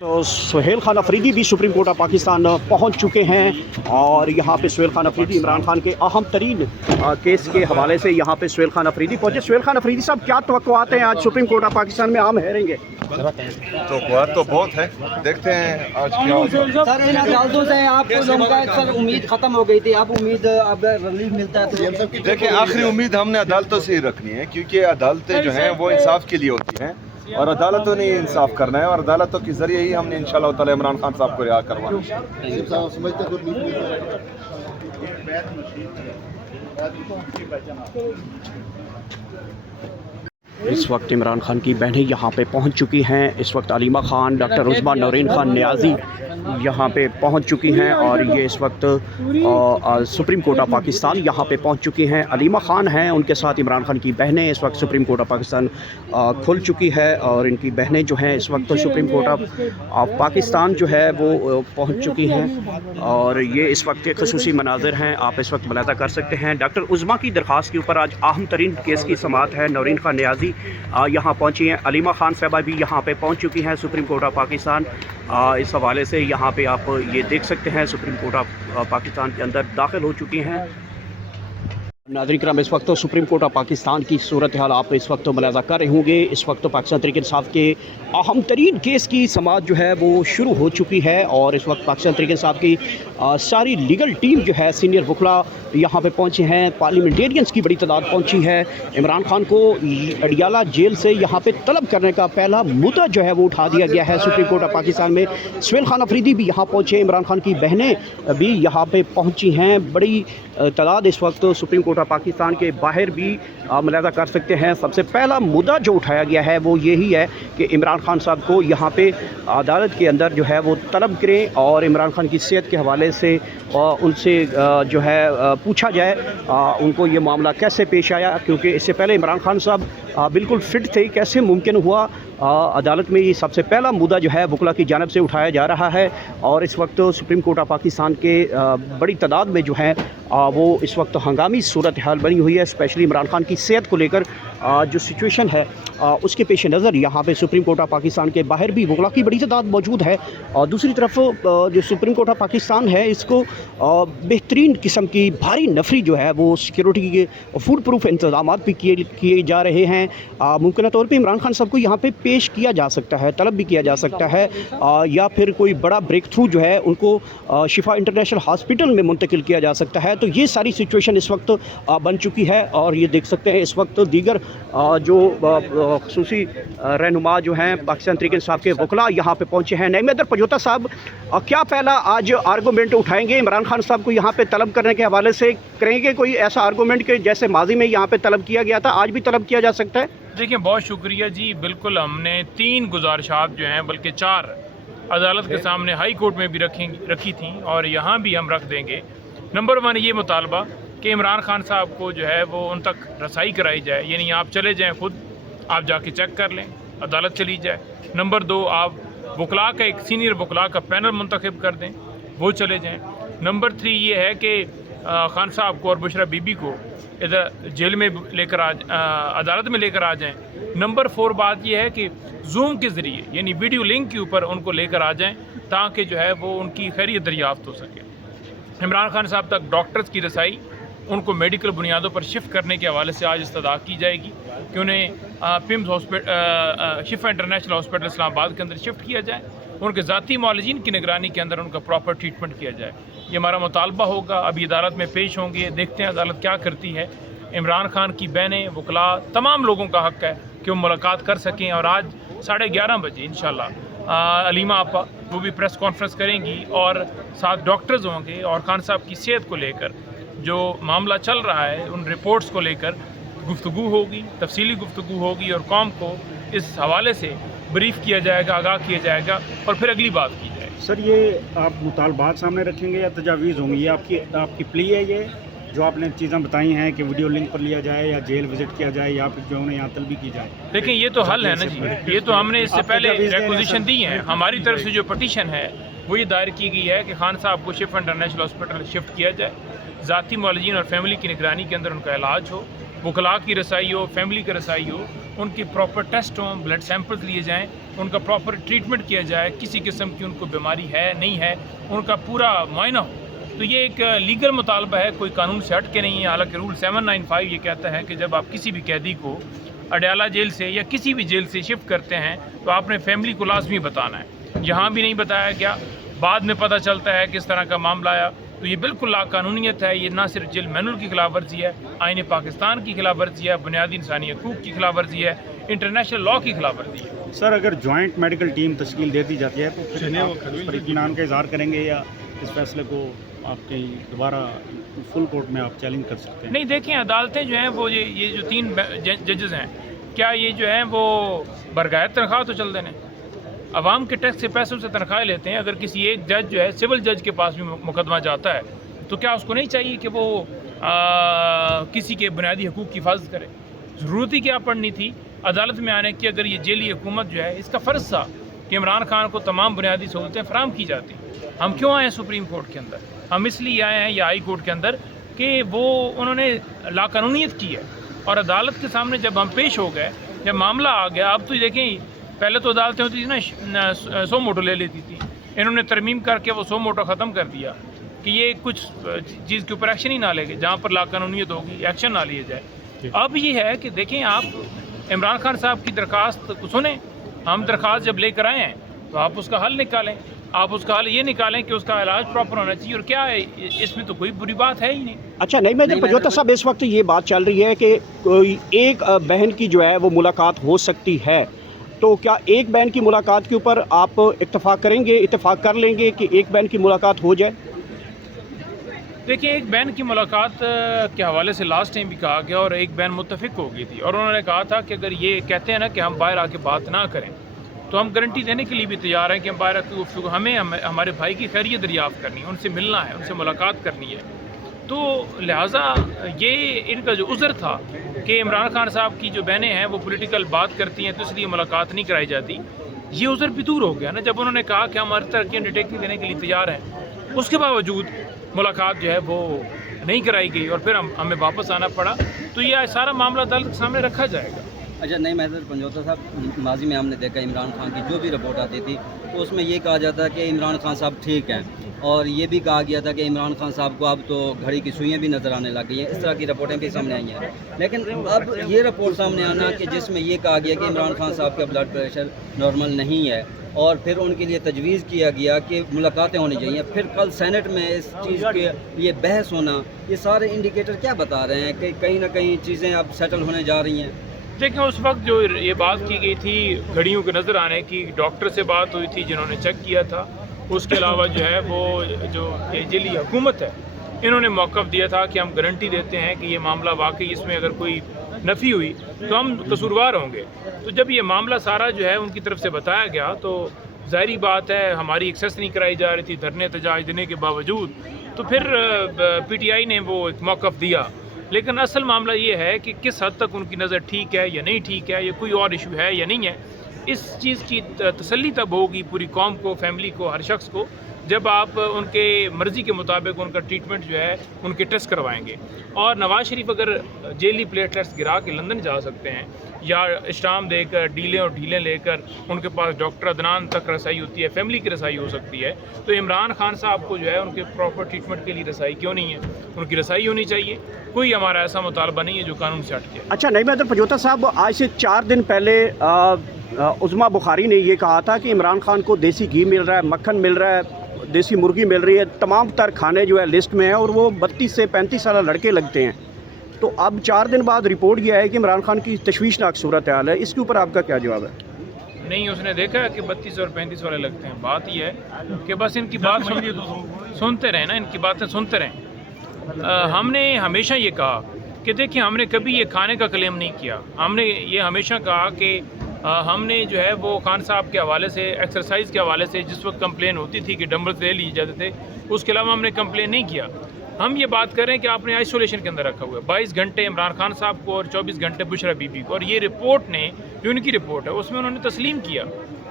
तो सुहेल खान अफरीदी भी supreme court of Pakistan पहुंच चुके हैं और यहां पे सुहेल खान अफरीदी इमरान खान के अहम तरीन केस के हवाले से यहां पे सुहेल खान अफरीदी पहुंचे। सुहेल खान अफरीदी साहब, क्या तवक्कुआत हैं आज सुप्रीम कोर्ट ऑफ पाकिस्तान में आम हेरेंगे? तवक्कुआत तो बहुत है, देखते हैं आज क्या होता है। सर इन अदालतों से आपको लोगों का सर उम्मीद खत्म हो गई थी, अब उम्मीद अब रिलीफ मिलता है तो देखिए, आखिरी उम्मीद हमने अदालतों से ही रखनी है, क्योंकि अदालतें जो हैं वो इंसाफ के लिए होती हैं और अदालतों ने इंसाफ करना है और अदालतों के जरिए ही हमने इंशाल्लाह ताला इमरान खान साहब को रिहा करवाना है। इस वक्त इमरान खान की बहनें यहाँ पे पहुँच चुकी हैं। इस वक्त अलीमा खान, डॉक्टर उज़्मा नौरीन खान नियाज़ी यहाँ पे पहुँच चुकी हैं और ये इस वक्त सुप्रीम कोर्ट ऑफ पाकिस्तान यहाँ पे पहुँच चुकी हैं। अलीमा खान हैं, उनके साथ इमरान खान की बहनें इस वक्त सुप्रीम कोर्ट ऑफ पाकिस्तान खुल चुकी है और इनकी बहनें जो हैं इस वक्त सुप्रीम कोर्ट ऑफ पाकिस्तान जो है वो पहुँच चुकी हैं और ये इस वक्त के खसूसी मनाजिर हैं, आप इस वक्त मुलाहिज़ा कर सकते हैं। डॉक्टर उज़्मा की दरख्वास्त के ऊपर आज अहम तरीन केस की समाअत है। नौरीन खान नियाज़ी यहाँ पहुंची हैं, अलीमा खान साहबा भी यहाँ पे पहुंच चुकी हैं सुप्रीम कोर्ट ऑफ पाकिस्तान। इस हवाले से यहाँ पे आप ये देख सकते हैं सुप्रीम कोर्ट ऑफ पाकिस्तान के अंदर दाखिल हो चुकी हैं। नाज़रीन किराम, इस वक्त तो सुप्रीम कोर्ट ऑफ पाकिस्तान की सूरत हाल आप इस वक्त तो मुलाहिज़ा कर रहे होंगे। इस वक्त तो पाकिस्तान तहरीक इंसाफ के अहम तरीन केस की समाअत जो है वो शुरू हो चुकी है और इस वक्त पाकिस्तान तहरीक इंसाफ की सारी लीगल टीम जो है, सीनियर वकला यहाँ पे पहुँचे हैं, पार्लियामेंटेरियंस की बड़ी तादाद पहुँची है। इमरान खान को अडियाला जेल से यहाँ पे तलब करने का पहला मुद्दा जो है वो उठा दिया गया है सुप्रीम कोर्ट ऑफ पाकिस्तान में। सुहेल खान अफरीदी भी यहाँ पहुँचे, इमरान खान की बहनें भी यहाँ पे पहुँची हैं। बड़ी तादाद इस वक्त सुप्रीम कोर्ट ऑफ पाकिस्तान के बाहर भी मुलाहिज़ा कर सकते हैं। सबसे पहला मुद्दा जो उठाया गया है वो यही है कि इमरान खान साहब को यहाँ पे अदालत के अंदर जो है वो तलब करें और इमरान खान की सेहत के हवाले से उनसे जो है पूछा जाए उनको ये मामला कैसे पेश आया, क्योंकि इससे पहले इमरान खान साहब बिल्कुल फ़िट थे। कैसे मुमकिन हुआ अदालत में ये सबसे पहला मुद्दा जो है वकला की जानिब से उठाया जा रहा है और इस वक्त सुप्रीम कोर्ट ऑफ पाकिस्तान के बड़ी तादाद में जो है वो इस वक्त हंगामी सूरत हाल बनी हुई है। स्पेशली इमरान खान की सेहत को लेकर जो सिचुएशन है उसके पेश नज़र यहाँ पे सुप्रीम कोर्ट ऑफ पाकिस्तान के बाहर भी वकला की बड़ी तादाद मौजूद है और दूसरी तरफ जो सुप्रीम कोर्ट ऑफ पाकिस्तान है इसको बेहतरीन किस्म की भारी नफरी जो है वो सिक्योरिटी के फूड प्रूफ इंतजाम भी किए जा रहे हैं। मुमकिन तौर पर इमरान खान साहब को यहाँ पर पेश किया जा सकता है, तलब भी किया जा सकता है या फिर कोई बड़ा ब्रेक थ्रू जो है उनको शिफा इंटरनेशनल हॉस्पिटल में मुंतकिल किया जा सकता है। तो ये सारी सिचुएशन इस वक्त बन चुकी है और ये देख सकते हैं इस वक्त दीगर जो खसूसी रहनुमा जो हैं पाकिस्तान तहरीक इंसाफ के वकला यहाँ पे पहुँचे हैं। नईम पजोता साहब, क्या पहला आज आर्गूमेंट उठाएंगे इमरान खान साहब को यहाँ पे तलब करने के हवाले से? करेंगे कोई ऐसा आर्गूमेंट कि जैसे माजी में यहाँ पे तलब किया गया था आज भी तलब किया जा सकता है? देखिए, बहुत शुक्रिया जी। बिल्कुल, हमने 3 गुजारिशात जो हैं बल्कि 4 अदालत के सामने हाई कोर्ट में भी रखी थी और यहाँ भी हम रख देंगे। नंबर 1 ये मुतालबा कि इमरान खान साहब को जो है वो उन तक रसाई कराई जाए, यानी आप चले जाएं, खुद आप जाके चेक कर लें, अदालत चली जाए। नंबर 2, आप वकला का एक सीनियर वकला का पैनल मुंतखब कर दें, वो चले जाएं। नंबर 3 ये है कि खान साहब को और बुशरा बीबी को इधर जेल में लेकर अदालत में लेकर आ जाएं। नंबर 4 बात यह है कि जूम के ज़रिए यानी वीडियो लिंक के ऊपर उनको लेकर आ जाएं ताकि जो है वो उनकी खैरियत दरियाफ्त हो सके। इमरान खान साहब तक डॉक्टर्स की रसाई, उनको मेडिकल बुनियादों पर शिफ्ट करने के हवाले से आज इस्तदा की जाएगी कि उन्हें पिम्स हॉस्पिटल शिफा इंटरनेशनल हॉस्पिटल इस्लामाबाद के अंदर शिफ्ट किया जाए, उनके ज़ाती मौलजीन की निगरानी के अंदर उनका प्रॉपर ट्रीटमेंट किया जाए। ये हमारा मुतालबा होगा। अभी अदालत में पेश होंगे, देखते हैं अदालत क्या करती है। इमरान खान की बहनें, वकला, तमाम लोगों का हक़ है कि वो मुलाकात कर सकें और आज 11:30 बजे इंशाल्लाह अलीमा आपा वो भी प्रेस कॉन्फ्रेंस करेंगी और साथ डॉक्टर्स होंगे और खान साहब की सेहत को लेकर जो मामला चल रहा है उन रिपोर्ट्स को लेकर गुफ्तगू होगी, तफसीली गुफ्तगू होगी और कौम को इस हवाले से ब्रीफ किया जाएगा, आगाह किया जाएगा और फिर अगली बात की जाएगी। सर, ये आप मुतालबात सामने रखेंगे या तजावीज़ होंगी? ये आपकी प्ली है, ये जो आपने चीज़ें बताई हैं कि वीडियो लिंक पर लिया जाए या जेल विजिट किया जाए या फिर जो उन्हें यहाँ तलबी की जाए? लेकिन ये तो हल है ना जी, ये तो हमने इससे पहले रिक्वेजिशन दी है। हमारी तरफ से जो पटिशन है वो ये दायर की गई है कि खान साहब को शिफा इंटरनेशनल हॉस्पिटल शिफ्ट किया जाए, ज़ाती मौलजीन और फैमिली की निगरानी के अंदर उनका इलाज हो, वकला की रसाई हो, फैमिली की रसाई हो, उनकी प्रॉपर टेस्ट हों, ब्लड सैंपल्स लिए जाएँ, उनका प्रॉपर ट्रीटमेंट किया जाए, किसी किस्म की उनको बीमारी है नहीं है, उनका पूरा मुआयना हो। तो ये एक लीगल मुतालबा है, कोई कानून से हट के नहीं है। हालांकि रूल 795 ये कहता है कि जब आप किसी भी कैदी को अडयाला जेल से या किसी भी जेल से शिफ्ट करते हैं तो आपने फैमिली को लाजमी बताना है। यहाँ भी नहीं बताया गया, बाद में पता चलता है किस तरह का मामला आया। तो ये बिल्कुल लाकानूनीयत है। ये ना सिर्फ जेल मैनुअल की खिलाफ वर्जी है, आईन पाकिस्तान की खिलाफ वर्जी है, बुनियादी इंसानी हकूक़ की खिलाफ वर्जी है, इंटरनेशनल लॉ की खिलाफ वर्जी है। सर, अगर जॉइंट मेडिकल टीम तश्कील दे दी जाती है तो फिर आप उस पर इत्मीनान का इजहार करेंगे या इस फैसले को आपके दोबारा फुल कोर्ट में आप चैलेंज कर सकते हैं? नहीं, देखें, अदालतें जो हैं वो ये जो 3 जजेस हैं, क्या ये जो हैं वो बरगायत तनख्वाह तो चल देने, अवाम के टैक्स से पैसों से तनख्वाह लेते हैं। अगर किसी एक जज जो है सिविल जज के पास भी मुकदमा जाता है तो क्या उसको नहीं चाहिए कि वो किसी के बुनियादी हकूक़ की हिफाजत करे? ज़रूरत ही क्या पड़नी थी अदालत में आने की? अगर ये जेली हुकूमत जो है, इसका फ़र्ज़ था कि इमरान खान को तमाम बुनियादी सहूलतें फराहम की जाती। हम क्यों आए हैं सुप्रीम कोर्ट के अंदर? हम इसलिए आए हैं या हाई कोर्ट के अंदर कि वो उन्होंने लाकानूनीयत की है। और अदालत के सामने जब हम पेश हो गए, जब मामला आ गया, अब तो देखें, पहले तो अदालतें होती थी ना 100 मोटो ले लेती थी, इन्होंने तरमीम करके वो 100 मोटो ख़त्म कर दिया कि ये कुछ चीज़ के ऊपर एक्शन ही ना लेंगे, जहाँ पर लाकानूनीयत होगी एक्शन ना लिए जाए। अब ये है कि देखें, आप इमरान खान साहब की दरख्वास्त को सुने, हम दरख्वास्त जब लेकर आए हैं तो आप उसका हल निकालें। आप उसका हल ये निकालें कि उसका इलाज प्रॉपर होना चाहिए, और क्या है इसमें तो कोई बुरी बात है ही नहीं। अच्छा, नहीं, मैं पजोता साहब, इस वक्त ये बात चल रही है कि कोई एक बहन की जो है वो मुलाकात हो सकती है, तो क्या एक बहन की मुलाकात के ऊपर आप इत्तेफाक कर लेंगे कि एक बहन की मुलाकात हो जाए? देखिए, एक बहन की मुलाकात के हवाले से लास्ट टाइम भी कहा गया और एक बहन मुत्तफिक हो गई थी, और उन्होंने कहा था कि अगर ये कहते हैं ना कि हम बाहर आके बात ना करें तो हम गारंटी देने के लिए भी तैयार हैं कि हम बाहर आके गुफ्तगू, हमें हमारे भाई की खैरियत दरियाफ़्त करनी है, उनसे मिलना है, उनसे मुलाकात करनी है। तो लिहाजा ये इनका जो उज़र था कि इमरान खान साहब की जो बहनें हैं वो पॉलिटिकल बात करती हैं तो इसलिए मुलाकात नहीं कराई जाती, ये उज़र भी दूर हो गया ना जब उन्होंने कहा कि हम हर तरह की अंडरटेकिंग देने के लिए तैयार हैं। उसके बावजूद मुलाकात जो है वो नहीं कराई गई और फिर हमें वापस आना पड़ा। तो ये सारा मामला अदालत के सामने रखा जाएगा। अच्छा, नहीं महदर पंजोता साहब, माजी में हमने देखा इमरान खान की जो भी रिपोर्ट आती थी तो उसमें ये कहा जाता है कि इमरान खान साहब ठीक हैं, और ये भी कहा गया था कि इमरान खान साहब को अब तो घड़ी की सुइयाँ भी नज़र आने लग गई हैं। इस तरह की रिपोर्टें भी सामने आई हैं। लेकिन अब ये रिपोर्ट सामने आना कि जिसमें ये कहा गया कि इमरान खान साहब का ब्लड प्रेशर नॉर्मल नहीं है और फिर उनके लिए तजवीज़ किया गया कि मुलाकातें होनी चाहिए, फिर कल सेनेट में इस चीज़ के लिए बहस होना, ये सारे इंडिकेटर क्या बता रहे हैं कि कहीं ना कहीं चीज़ें अब सेटल होने जा रही हैं? देखिए, उस वक्त जो ये बात की गई थी घड़ियों के नज़र आने की, डॉक्टर से बात हुई थी जिन्होंने चेक किया था। उसके अलावा जो है वो जो जेली हुकूमत है, इन्होंने मौक़िफ़ दिया था कि हम गारंटी देते हैं कि ये मामला वाकई इसमें अगर कोई नफ़ी हुई तो हम कसूरवार होंगे। तो जब ये मामला सारा जो है उनकी तरफ से बताया गया तो ज़ाहिरी बात है हमारी एक्सेस नहीं कराई जा रही थी धरने एहतजाज देने के बावजूद, तो फिर PTI ने वो एक मौक़िफ़ दिया। लेकिन असल मामला ये है कि किस हद तक उनकी नज़र ठीक है या नहीं ठीक है, या कोई और इशू है या नहीं है, इस चीज़ की तसल्ली तब होगी पूरी कौम को, फैमिली को, हर शख्स को, जब आप उनके मर्ज़ी के मुताबिक उनका ट्रीटमेंट जो है उनके टेस्ट करवाएंगे। और नवाज़ शरीफ अगर जेली प्लेटलेट्स गिरा के लंदन जा सकते हैं या स्टाम देकर ढीलें लेकर उनके पास डॉक्टर अदनान तक रसाई होती है, फैमिली की रसाई हो सकती है, तो इमरान खान साहब को जो है उनके प्रॉपर ट्रीटमेंट के लिए रसाई क्यों नहीं है? उनकी रसाई होनी चाहिए। कोई हमारा ऐसा मुतालबा नहीं है जो कानून से हट के। अच्छा, नहीं, मैं पंजोता साहब, आज से 4 दिन पहले उज़मा बुखारी ने ये कहा था कि इमरान खान को देसी घी मिल रहा है, मक्खन मिल रहा है, देसी मुर्गी मिल रही है, तमाम तर खाने जो है लिस्ट में है, और वो 32 से 35 साल लड़के लगते हैं। तो अब 4 दिन बाद रिपोर्ट यह है कि इमरान खान की तशवीशनाक सूरत हाल है, इसके ऊपर आपका क्या जवाब है? नहीं, उसने देखा है कि 32 और 35 वाले लगते हैं। बात यह है कि बस इनकी बात सुनते रहें ना, इनकी बातें सुनते रहें। हमने हमेशा ये कहा कि देखिए, हमने कभी ये खाने का क्लेम नहीं किया। हमने ये हमेशा कहा कि हमने जो है वो खान साहब के हवाले से, एक्सरसाइज के हवाले से जिस वक्त कंप्लेन होती थी कि डंबल्स ले लिए जाते थे, उसके अलावा हमने कंप्लेन नहीं किया। हम ये बात कर रहे हैं कि आपने आइसोलेशन के अंदर रखा हुआ है 22 घंटे इमरान खान साहब को और 24 घंटे बुशरा बीबी को, और ये रिपोर्ट ने, जो उनकी रिपोर्ट है, उसमें उन्होंने तस्लीम किया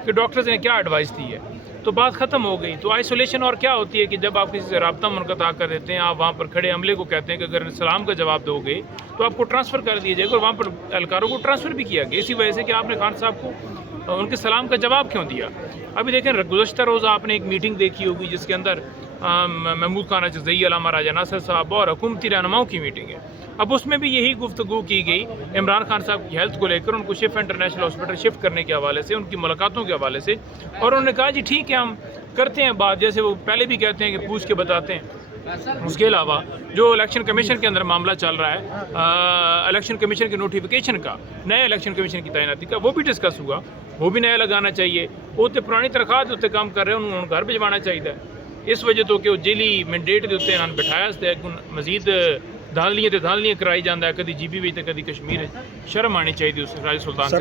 कि डॉक्टर्स ने क्या एडवाइस दी है। تو بات ختم ہو گئی. تو آئسولیشن اور کیا ہوتی ہے کہ جب آپ کسی سے رابطہ منقطع کر دیتے ہیں, آپ وہاں پر کھڑے عملے کو کہتے ہیں کہ اگر سلام کا جواب دو گے تو آپ کو ٹرانسفر کر دیا جائے گا, اور وہاں پر اہلکاروں کو ٹرانسفر بھی کیا گیا اسی وجہ سے کہ آپ نے خان صاحب کو ان کے سلام کا جواب کیوں دیا. ابھی دیکھیں گزشتہ روز آپ نے ایک میٹنگ دیکھی ہوگی جس کے اندر محمود خان اجزئی, علامہ راجہ ناصر صاحب اور حکومتی رہنماؤں کی میٹنگ ہے. اب اس میں بھی یہی گفتگو کی گئی عمران خان صاحب کی ہیلتھ کو لے کر, ان کو شفا انٹرنیشنل ہاسپٹل شفٹ کرنے کے حوالے سے, ان کی ملاقاتوں کے حوالے سے, اور انہوں نے کہا جی ٹھیک ہے ہم کرتے ہیں بات, جیسے وہ پہلے بھی کہتے ہیں کہ پوچھ کے بتاتے ہیں. اس کے علاوہ جو الیکشن کمیشن کے اندر معاملہ چل رہا ہے, الیکشن کمیشن کے نوٹیفیکیشن کا, نئے الیکشن کمیشن کی تعیناتی کا, وہ بھی ڈسکس ہوا, وہ بھی نیا لگانا چاہیے. وہ تو پرانی تنخواہ اتنے کام کر رہے ہیں, انہوں نے گھر بھجوانا چاہیے. اس وجہ تو کہ وہ جیلی مینڈیٹ کے اتنے بٹھایا مزید دھاندلیاں کرائی جانا ہے, کدی جی بی وچ کدی کشمیر. شرم آنی چاہیے اس راجہ سلطان سے.